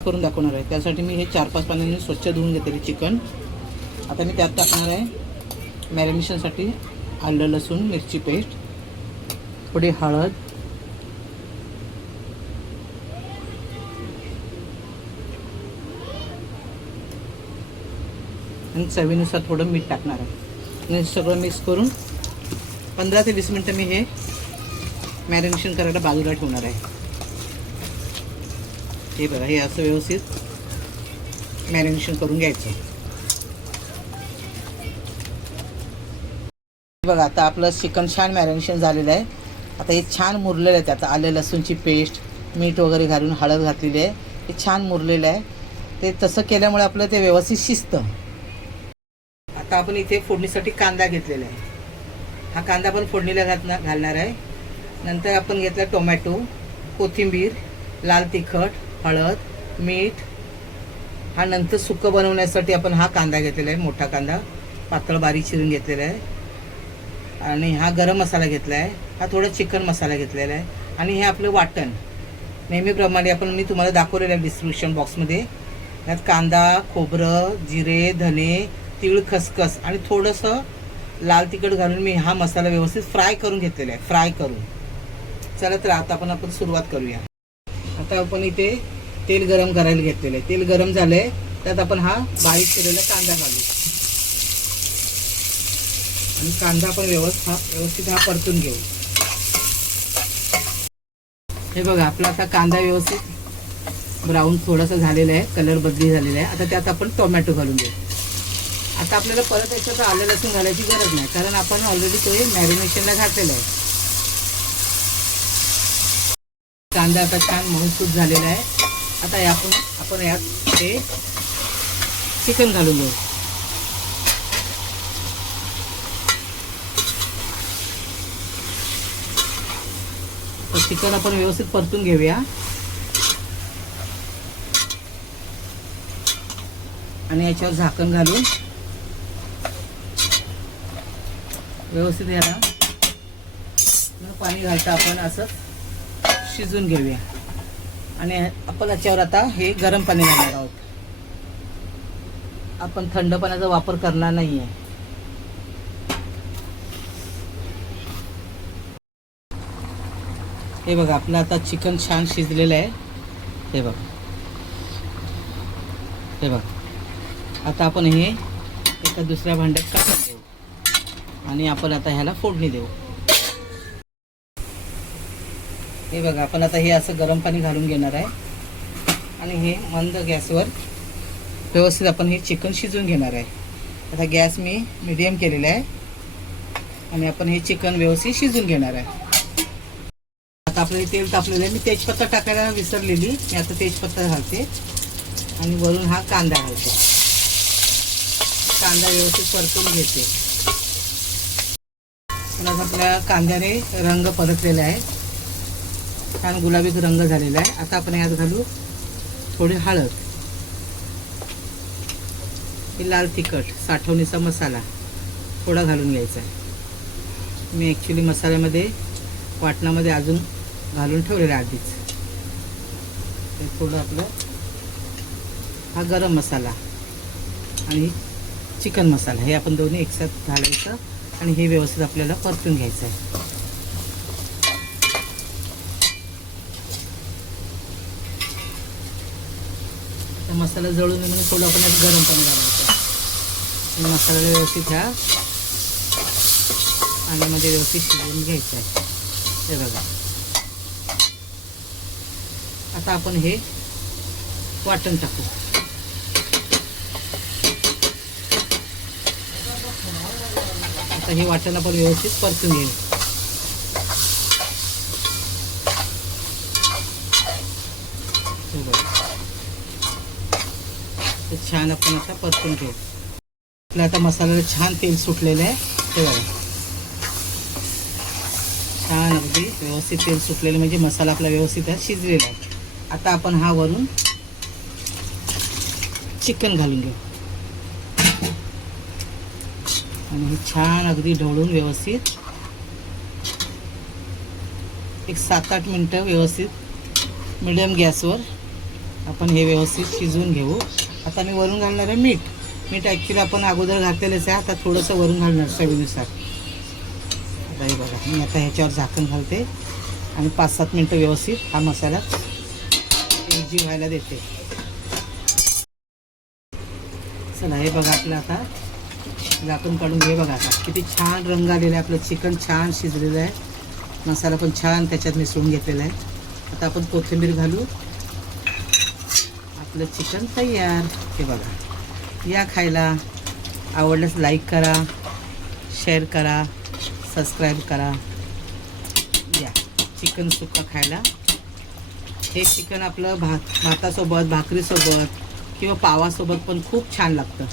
करून दाखवणार आहे। त्यासाठी मी हे 4-5 पाण्याने स्वच्छ धुवून घेतलेले चिकन आता मी त्यात टाकणार आहे। मॅरिनेशनसाठी आलं लसूण मिरची पेस्ट, थोडी हळद, आणि चवीनुसार थोडं मीठ टाकणार आहे आणि सगळं मिक्स करून 15 ते 20 मिनिटं मी हे मॅरिनेशन करायला बाजूला ठेवणार आहे। हे बघा, हे असं व्यवस्थित मॅरिनेशन करून घ्यायचं। बघा, आता आपलं चिकन छान मॅरिनेशन झालेलं आहे। आता हे छान मुरलेलं आहे। त्यात आले लसूणची पेस्ट, मीठ वगैरे घालून हळद घातलेली आहे। हे छान मुरलेलं आहे। ते तसं केल्यामुळे आपलं ते व्यवस्थित शिजतं। आता आपण इथे फोडणीसाठी कांदा घेतलेला आहे। हा कांदा पण फोडणीला घालणार आहे। नंतर आपण घेतला टोमॅटो, कोथिंबीर, लाल तिखट, हळद, मीठ। हा नंतर सुकं बनवण्यासाठी आपण हा कांदा घेतलेला आहे, मोठा कांदा पातळ बारीक चिरून घेतलेला आहे। आणि हा गरम मसाला घेतला आहे। हा थोडा चिकन मसाला घेतलेला आहे। आणि हे आपलं वाटण नेहमीप्रमाणे मी तुम्हाला दाखवलेलं आहे डिस्क्रिप्शन बॉक्समध्ये। यात कांदा, खोबरं, जिरे, धने, तीळ, खसखस आणि थोडंसं लाल तिखट घालून मी हा मसाला व्यवस्थित फ्राय करून घेतलेला आहे, फ्राय करून। चला तर आता आपण सुरुवात करूया। आता आपण इथे तेल गरम करायला घेतलेलं आहे। तेल गरम झालंय, त्यात आपण हा बारीक केलेला कांदा घालू आणि कांदा आपण व्यवस्थित परतून घेऊ। हे बघा, आपला आता कांदा व्यवस्थित ब्राऊन थोडासा झालेला आहे, कलर बदली झालेला आहे। आता त्यात आपण टोमॅटो घालून घेऊ। आता आपल्याला परत याच्यात आलं लसूण घालायची गरज नाही, कारण आपण ऑलरेडी तो मॅरिनेशनला घातलेला आहे। कांदा आता छान मऊसूत झालेला आहे। आता आपण यात ते चिकन घालून घेऊ। तर चिकन आपण व्यवस्थित परतून घेऊया आणि याच्यावर झाकण घालून व्यवस्थित याला पाणी घालता आपण असं शिजून घेऊया। आणि आपण याच्यावर आता हे गरम पाणी घालणार आहोत। आपण थंड पाण्याचा वापर करणार नाही आहे। हे बघा, आपलं आता चिकन छान शिजलेलं आहे। हे बघा, हे बघा। आता आपण हे एका दुसऱ्या भांड्यात टाकून देऊ आणि आपण आता ह्याला फोडणी देऊ। हे बघा, आपण आता हे असं गरम पाणी घालून घेणार आहे आणि हे मंद गॅसवर व्यवस्थित आपण हे चिकन शिजवून घेणार आहे। आता गॅस मी मीडियम केलेला आहे आणि आपण हे चिकन व्यवस्थित शिजवून घेणार आहे। आता आपलं तेल तापलेलं आहे। मी तेजपत्ता टाकायला विसरलेली, मी आता तेजपत्ता घालते आणि वरून हा कांदा घालते। कांदा व्यवस्थित परतून घेते। पुन्हा आपल्या कांद्याने रंग परतलेला आहे, छान गुलाबी रंग झालेला आहे। आता आपण यात घालू थोडी हळद, लाल तिखट, साठवणीचा मसाला थोडा घालून घ्यायचा आहे। मी ॲक्च्युली मसाल्यामध्ये वाटणामध्ये अजून घालून ठेवलेला आधीच। ते थोडं आपलं हा गरम मसाला आणि चिकन मसाला हे आपण दोन्ही एकसाथ घालायचं आणि हे व्यवस्थित आपल्याला परतून घ्यायचं आहे। मसाला जळून म्हणून थोडं आपण यात गरम पाणी घालायचं आणि मसाला व्यवस्थित ह्या पाण्यामध्ये व्यवस्थित शिजवून घ्यायचं आहे। हे बघा, आता आपण हे वाटण टाकू। आता हे वाटण आपण व्यवस्थित परतून घेऊ। हे बघा, छान आपण आता परतून घेऊ। आपल्या आता मसाल्याला छान तेल सुटलेलं आहे। हे बघा, छान अगदी व्यवस्थित तेल सुटलेलं म्हणजे मसाला आपला व्यवस्थित शिजलेला आहे। आता आपण हा वरून चिकन घालून घेऊ आणि हे छान अगदी ढवळून व्यवस्थित एक 7-8 मिनटं व्यवस्थित मीडियम गॅसवर आपण हे व्यवस्थित शिजवून घेऊ. आता मी वरून घालणार आहे मीठ. मीठ ॲक्च्युली आपण अगोदर घातलेलंच आहे. आता थोडंसं वरून घालणार चवीनुसार. आता हे बघा, मी आता ह्याच्यावर झाकण घालते आणि 5-7 मिनटं व्यवस्थित हा मसाला एकजीव व्हायला देते. चला हे बघा, आपलं आता झाकण काढून घे. बघा आता किती छान रंग आलेला आहे. आपलं चिकन छान शिजलेलं आहे. मसाला पण छान त्याच्यात मिसळून घेतलेला आहे. आता आपण कोथिंबीर घालू. आपलं चिकन तयार. हे बघा, या खायला. आवडल्यास लाईक करा, शेअर करा, सबस्क्राईब करा. या चिकन सुक्का खायला. हे चिकन आपलं भातासोबत, भाकरीसोबत किंवा पावासोबत पण खूप छान लागतं.